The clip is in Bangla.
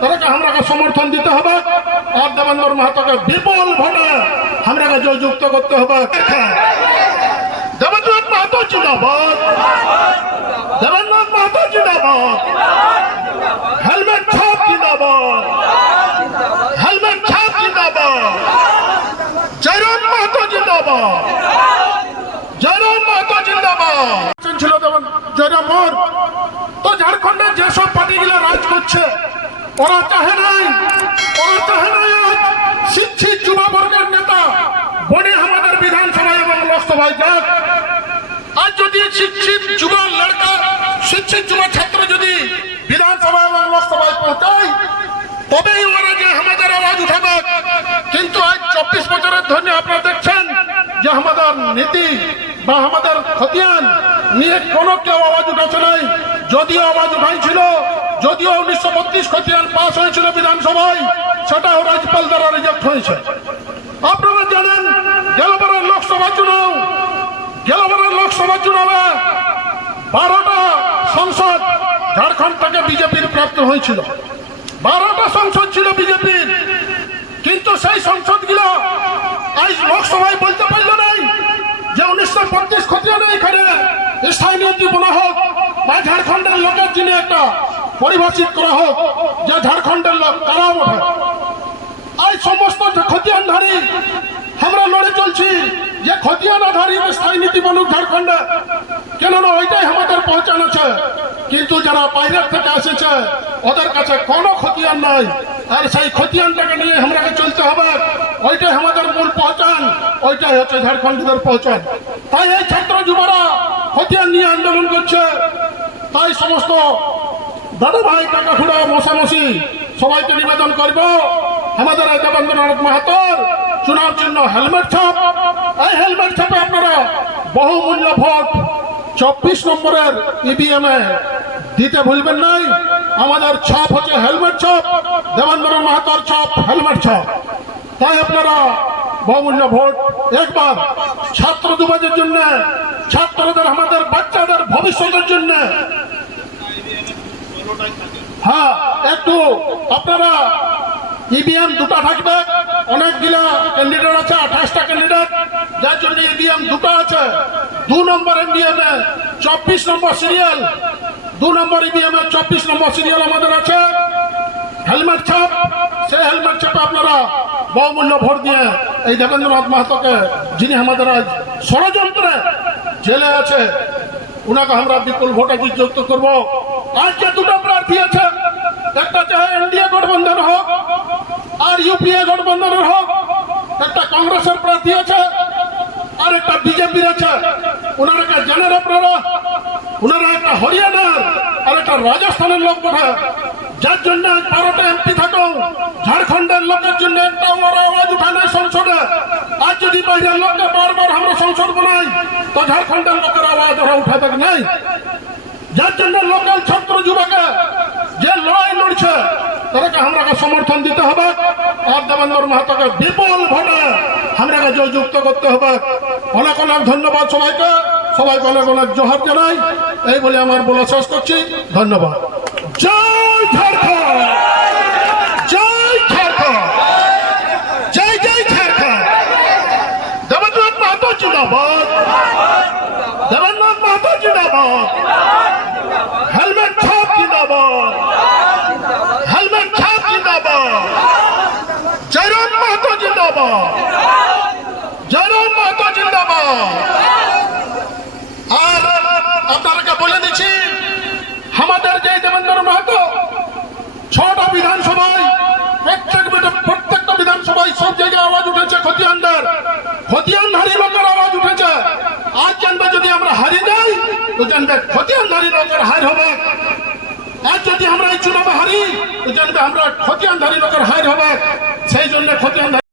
তাদেরকে আমরা সমর্থন দিতে হবে আর দেবেন্দ্র মাহাতোকে বিপুল ভোটে আমরা জয়যুক্ত করতে হবে। দেবেন্দ্রনাথ মাহাতো জিন্দাবাদ, দেবেন্দ্রনাথ মাহাতো জিন্দাবাদ, হেলমেট ছাপ জিন্দাবাদ, হেলমেট ছাপ জিন্দাবাদ, জয়রাম মাহাতো জিন্দাবাদ, জয়রাম মাহাতো জিন্দাবাদ। ছিল জয়রাম মোহন। তো ঝাড়খণ্ডের যেসব পার্টিগুলো রাজ করছে ওরা চাহে নাই, ওরা চাহে নাই শিক্ষিত যুবা বর্গের নেতা বনে আমাদের বিধানসভায় এবং লোকসভায় যাক। আর যদি শিক্ষিত যুবা লড়কা, শিক্ষিত যুবা ছাত্র যদি বিধানসভা এবং লোকসভায় পৌঁছায় তবেই ওরা যে আমাদের আওয়াজ উঠাবে। কিন্তু আজ 24 বছরের ধরে আপনারা দেখছেন যে আমাদের নীতি বা আমাদের খতিয়ান নিয়ে কোনো কেউ আওয়াজ উঠাচ্ছে নাই। যদিও আওয়াজ উঠাইছিল, যদিও 1932 খতিয়ান পাস হয়েছিল বিধানসভায়, সেটাও রাজ্যপাল দ্বারা রিজেক্ট হয়েছে। আপনারা জানেন গেলবারের লোকসভা চুনাও, গেলবারের লোকসভা চুনাবে 12টা সংসদ ঝাড়খণ্ড থেকে বিজেপির প্রাপ্ত হয়েছিল। 12টা সংসদ ছিল বিজেপির, কিন্তু সেই সংসদগুলো আজ লোকসভায় বলতে পারল নাই যে 1932 খতিয়ানে এখানে স্থায়ী মন্ত্রী বলা হোক বা ঝাড়খণ্ডের লোকের জন্য একটা পরিভাষিত করা হোক যে ঝাড়খণ্ডের লোক কারা ওঠে। আজ সমস্ত খতিয়ানধারী আমরা লড়ে চলছি যে খতিয়ান আধারিত স্থায়ী নীতি বলুক ঝাড়খণ্ডে, কেননা ওইটাই আমাদের পহচান আছে। কিন্তু যারা বাইরের থেকে এসেছে ওদের কাছে কোনো খতিয়ান নাই, আর সেই খতিয়ানটাকে নিয়ে আমরাকে চলতে হবে। ওইটাই আমাদের মূল পহচান, ওইটাই হচ্ছে ঝাড়খণ্ডের পহচান। তাই এই ছাত্র যুবরা খতিয়ান নিয়ে আন্দোলন করছে। তাই সমস্ত দাদা ভাই কাকা খুড়া মশামশি সবাইকে নিবেদন করব, আমাদের এই দেবেন্দ্রনাথ মাহাতোর চুনার জন্য হেলমেট ছাপ, এই হেলমেট ছাপে আপনারা বহুমূল্য ভোট 24 নম্বরের ইভিএম এ দিতে ভুলবেন নাই। আমাদের ছাপ হচ্ছে হেলমেট ছাপ, দেবেন্দ্রনাথ মাহাতোর ছাপ হেলমেট ছাপ। তাই আপনারা বহুমূল্য ভোট একবার ছাত্র যুবদের জন্য, ছাত্রদের আমাদের বাচ্চাদের ভবিষ্যতের জন্য, হ্যাঁ একটু আপনারা ইভিএম দুটা থাকবে। অনেকগুলা ক্যান্ডিডেট আছে, 28টা ক্যান্ডিডেট, যার জন্য ইভিএম দুটো আছে। 2 নম্বর ইভিএম এ 24 নম্বর সিরিয়াল, 2 নম্বর ইভিএম এ 24 নম্বর সিরিয়াল আমাদের আছে। হেলমেট ছাপ, সেই হেলমেট ছাপে আপনারা বহুমূল্য ভোট দিয়ে এই দেবেন্দ্রনাথ মাহাতোকে, যিনি আমাদের আজ ষড়যন্ত্রে জেলে আছে, উনাকে আমরা বিপুল ভোটে যুক্ত করব। আজ যে দুটো প্রার্থী আছে, একটা চাহে এনডিএ গঠবন্ধন হোক আর ইউপিএ গঠবন্ধনের হোক, একটা কংগ্রেসের প্রার্থী আছে আর একটা বিজেপির আছে। ওনারাকে জানেন আপনারা, ওনারা একটা হরিয়ানার আর একটা রাজস্থানের লোক বটে, যার জন্য 12টা এমপি থাকো ঝাড়খণ্ডের লোকের জন্য একটা ওনারা আওয়াজ উঠায় নাই সংসদে। আর যদি বাইরের লোককে বারবার আমরা সংসদ বানাই তো ঝাড়খণ্ডের লোকের আওয়াজ ওরা উঠাবে নাই। যার জন্য লোকাল ছাত্র যুবকে যে লড়াই লড়ছে তাদেরকে আমরা সমর্থন দিতে হবে আর দেবেন্দ্র মাহাতোকে বিপুল ভোটে আমরা জয়যুক্ত করতে হবে। অনেক অনেক ধন্যবাদ সবাইকে, সবাইকে অনেক অনেক জোহার জানাই। এই বলে আমার বলা শেষ করছি, ধন্যবাদ। জয় ঝাড়খণ্ড, জয় ঝাড়খণ্ড, জয় জয় ঝাড়খণ্ড। দেবেন্দ্রনাথ মাহাতো জিন্দাবাদ, দেবেন্দ্রনাথ মাহাতো জিন্দাবাদ, হেলমেট ছাপ জিন্দাবাদ, হেলমেট ছাপ জিন্দাবাদ, জয়রাম মাহাতো জিন্দাবাদ, জয়রাম মাহাতো জিন্দাবাদ। আর আপনাদেরকে বলে দিচ্ছি, আমাদের যে দেবেন্দ্র মাহাতো 6টা বিধানসভায়, প্রত্যেকটা বিধানসভায় সব জায়গায় আওয়াজ উঠেছে খতিয়ানদের, খতিয়ানধারী লোকের আওয়াজ উঠেছে। আজ জানবে যদি আমরা হারি যাই তো জানবে খতিয়ানধারী লোকের হার হবে। আজ যদি আমরা এই চুনাবে হারি তো জানবে আমরা খতিয়ানধারী লোকের হার হবে। সেই জন্য খতিয়ানধারী